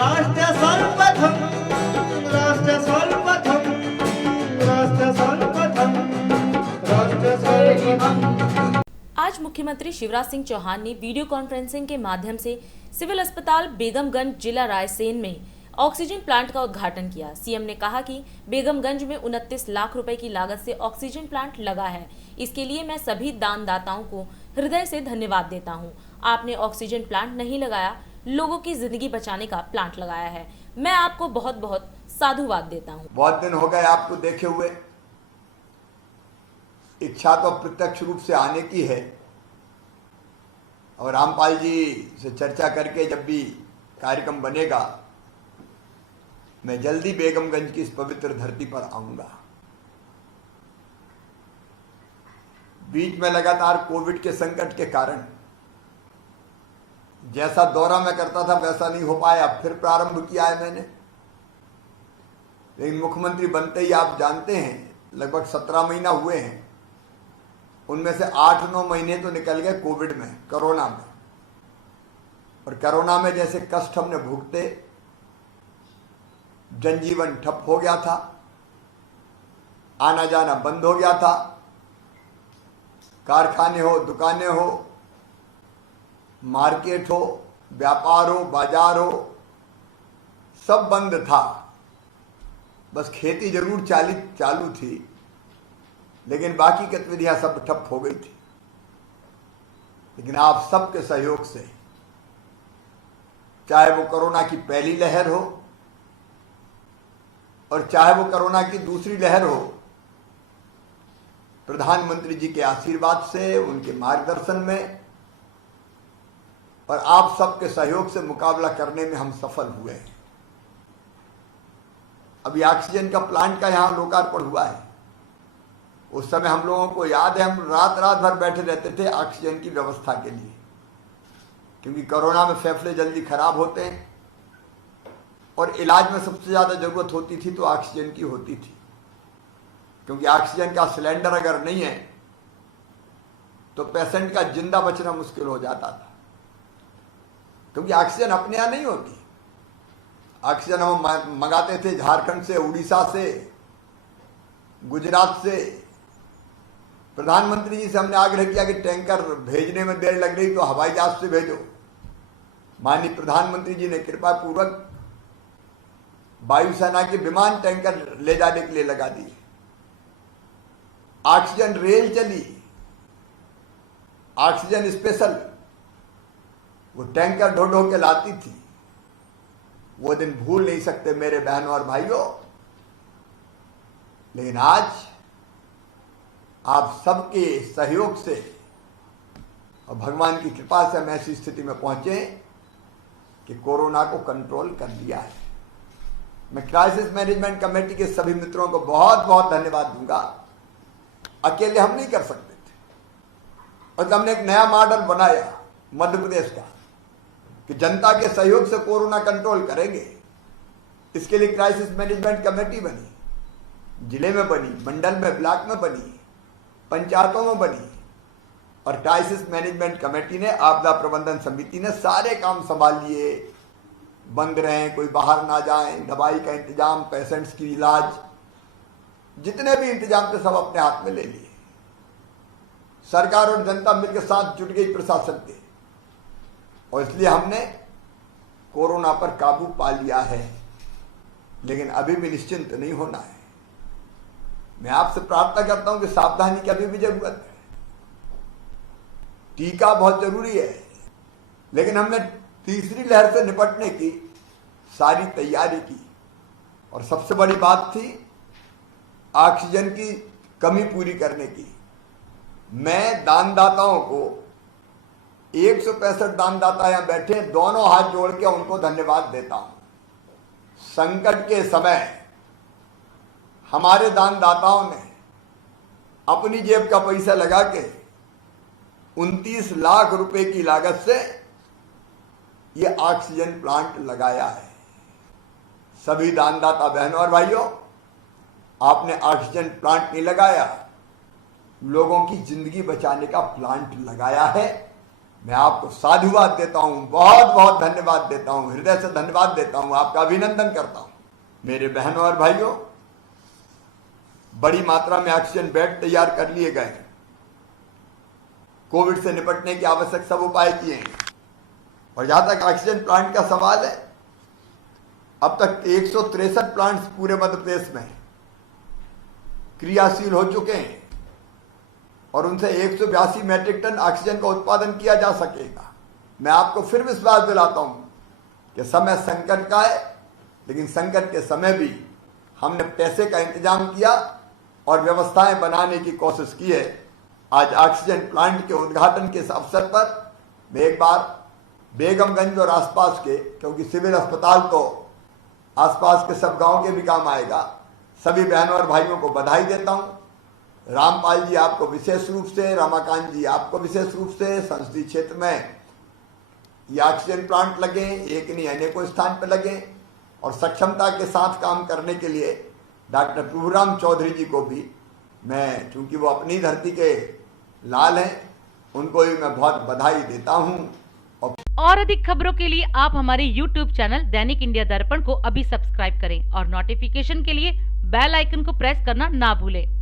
राष्ट्र सर्वप्रथम, राष्ट्र सर्वप्रथम, राष्ट्र सर्वप्रथम, राष्ट्र सर्वप्रथम। आज मुख्यमंत्री शिवराज सिंह चौहान ने वीडियो कॉन्फ्रेंसिंग के माध्यम से सिविल अस्पताल बेगमगंज जिला रायसेन में ऑक्सीजन प्लांट का उद्घाटन किया। सीएम ने कहा कि बेगमगंज में 29 लाख रुपए की लागत से ऑक्सीजन प्लांट लगा है। इसके लिए मैं सभी दानदाताओं को हृदय से धन्यवाद देता हूं। आपने ऑक्सीजन प्लांट नहीं लगाया, लोगों की जिंदगी बचाने का प्लांट लगाया है। मैं आपको बहुत बहुत साधुवाद देता हूं। बहुत दिन हो गए आपको देखे हुए। इच्छा तो प्रत्यक्ष रूप से आने की है और रामपाल जी से चर्चा करके जब भी कार्यक्रम बनेगा मैं जल्दी बेगमगंज की इस पवित्र धरती पर आऊंगा। बीच में लगातार कोविड के संकट के कारण जैसा दौरा मैं करता था वैसा नहीं हो पाया। फिर प्रारंभ किया है मैंने, लेकिन मुख्यमंत्री बनते ही आप जानते हैं लगभग 17 महीना हुए हैं, उनमें से 8-9 महीने तो निकल गए कोविड में, कोरोना में। और कोरोना में जैसे कष्ट हमने भुगते, जनजीवन ठप हो गया था, आना जाना बंद हो गया था, कारखाने हो, दुकानें हो, मार्केट हो, व्यापार हो, बाजार हो, सब बंद था। बस खेती जरूर चालू थी, लेकिन बाकी गतिविधियां सब ठप हो गई थी। लेकिन आप सबके सहयोग से, चाहे वो कोरोना की पहली लहर हो और चाहे वो कोरोना की दूसरी लहर हो, प्रधानमंत्री जी के आशीर्वाद से, उनके मार्गदर्शन में और आप सबके सहयोग से मुकाबला करने में हम सफल हुए हैं। अभी ऑक्सीजन का प्लांट का यहां लोकार्पण हुआ है। उस समय हम लोगों को याद है, हम रात भर बैठे रहते थे ऑक्सीजन की व्यवस्था के लिए, क्योंकि कोरोना में फेफड़े जल्दी खराब होते हैं और इलाज में सबसे ज्यादा जरूरत होती थी तो ऑक्सीजन की होती थी, क्योंकि ऑक्सीजन का सिलेंडर अगर नहीं है तो पेशेंट का जिंदा बचना मुश्किल हो जाता था, क्योंकि ऑक्सीजन अपने यहां नहीं होती। ऑक्सीजन हम मंगाते थे झारखंड से, उड़ीसा से, गुजरात से। प्रधानमंत्री जी से हमने आग्रह किया कि टैंकर भेजने में देर लग रही तो हवाई जहाज से भेजो। माननीय प्रधानमंत्री जी ने कृपा पूर्वक वायुसेना के विमान टैंकर ले जाने के लिए लगा दिए। ऑक्सीजन रेल चली, ऑक्सीजन स्पेशल, वो टैंकर ढो ढो के लाती थी। वो दिन भूल नहीं सकते मेरे बहनों और भाइयों। लेकिन आज आप सबके सहयोग से और भगवान की कृपा से हम ऐसी स्थिति में पहुंचे कि कोरोना को कंट्रोल कर लिया है। मैं क्राइसिस मैनेजमेंट कमेटी के सभी मित्रों को बहुत बहुत धन्यवाद दूंगा। अकेले हम नहीं कर सकते थे, और हमने एक नया मॉडल बनाया मध्य प्रदेश का कि जनता के सहयोग से कोरोना कंट्रोल करेंगे। इसके लिए क्राइसिस मैनेजमेंट कमेटी बनी, जिले में बनी, मंडल में, ब्लॉक में बनी, पंचायतों में बनी, और क्राइसिस मैनेजमेंट कमेटी ने, आपदा प्रबंधन समिति ने सारे काम संभाल लिए। बंद रहें, कोई बाहर ना जाए, दवाई का इंतजाम, पेशेंट्स की इलाज, जितने भी इंतजाम थे सब अपने हाथ में ले लिए। सरकार और जनता मिलकर साथ जुट गई प्रशासन के, और इसलिए हमने कोरोना पर काबू पा लिया है। लेकिन अभी भी निश्चिंत नहीं होना है। मैं आपसे प्रार्थना करता हूं कि सावधानी की अभी भी जरूरत है। टीका बहुत जरूरी है, लेकिन हमने तीसरी लहर से निपटने की सारी तैयारी की, और सबसे बड़ी बात थी ऑक्सीजन की कमी पूरी करने की। मैं दानदाताओं को, 165 दानदाता यहां बैठे, दोनों हाथ जोड़ के उनको धन्यवाद देता हूं। संकट के समय हमारे दानदाताओं ने अपनी जेब का पैसा लगा के 29 लाख रुपए की लागत से ये ऑक्सीजन प्लांट लगाया है। सभी दानदाता बहनों और भाइयों, आपने ऑक्सीजन प्लांट नहीं लगाया, लोगों की जिंदगी बचाने का प्लांट लगाया है। मैं आपको साधुवाद देता हूं, बहुत बहुत धन्यवाद देता हूं, हृदय से धन्यवाद देता हूं, आपका अभिनंदन करता हूं। मेरे बहनों और भाइयों, बड़ी मात्रा में ऑक्सीजन बेड तैयार कर लिए गए हैं। कोविड से निपटने के आवश्यक सब उपाय किए हैं। और जहां तक ऑक्सीजन प्लांट का सवाल है, अब तक 163 प्लांट्स पूरे मध्य प्रदेश में क्रियाशील हो चुके हैं और उनसे 182 मैट्रिक टन ऑक्सीजन का उत्पादन किया जा सकेगा। मैं आपको फिर विश्वास दिलाता हूं कि समय संकट का है, लेकिन संकट के समय भी हमने पैसे का इंतजाम किया और व्यवस्थाएं बनाने की कोशिश की है। आज ऑक्सीजन प्लांट के उद्घाटन के इस अवसर पर मैं एक बार बेगमगंज और आसपास के, क्योंकि सिविल अस्पताल तो आसपास के सब गांव के भी काम आएगा, सभी बहनों और भाइयों को बधाई देता हूं। रामपाल जी आपको विशेष रूप से, रमाकांत जी आपको विशेष रूप से, संसदीय क्षेत्र में ये ऑक्सीजन प्लांट लगे, एक नहीं अनेकों स्थान पर लगे और सक्षमता के साथ काम करने के लिए डॉक्टर प्रभुराम चौधरी जी को भी मैं, चूंकि वो अपनी धरती के लाल हैं, उनको भी मैं बहुत बधाई देता हूं। और अधिक खबरों के लिए आप हमारे YouTube चैनल दैनिक इंडिया दर्पण को अभी सब्सक्राइब करें और नोटिफिकेशन के लिए बेल आइकन को प्रेस करना ना भूलें।